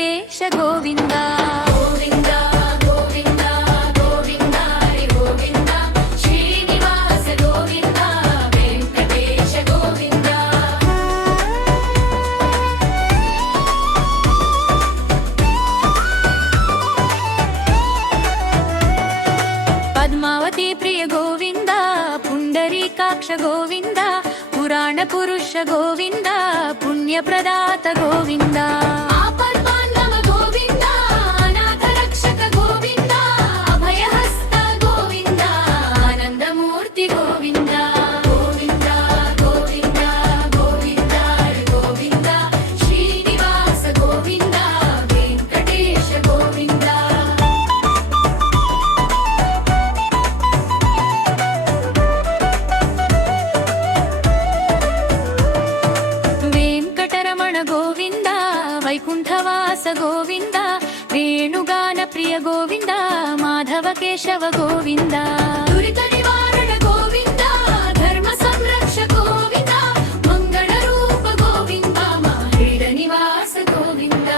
వెంకటేశ గోవింద గోవింద గోవింద గోవింద హరి గోవింద శ్రీనివాస గోవింద వెంకటేశ గోవింద పద్మావతి ప్రియ గోవింద పుండరీకాక్ష గోవింద పురాణ పురుష గోవింద పుణ్య ప్రదాత గోవింద ఆపన్మానవ గోవింద అనాథ రక్షక గోవింద అభయహస్త గోవింద ఆనందమూర్తి గోవింద గోవింద గోవింద గోవింద హరి గోవింద శ్రీనివాస గోవింద వెంకటేశ గోవింద వెంకటరమణ గోవింద వైకుంఠవాస గోవింద వేణుగాన ప్రియ గోవింద మాధవ కేశవ గోవింద దురిత నివారణ గోవింద ధర్మ సంరక్ష గోవింద మంగళ రూప గోవింద మహిళ నివాస గోవింద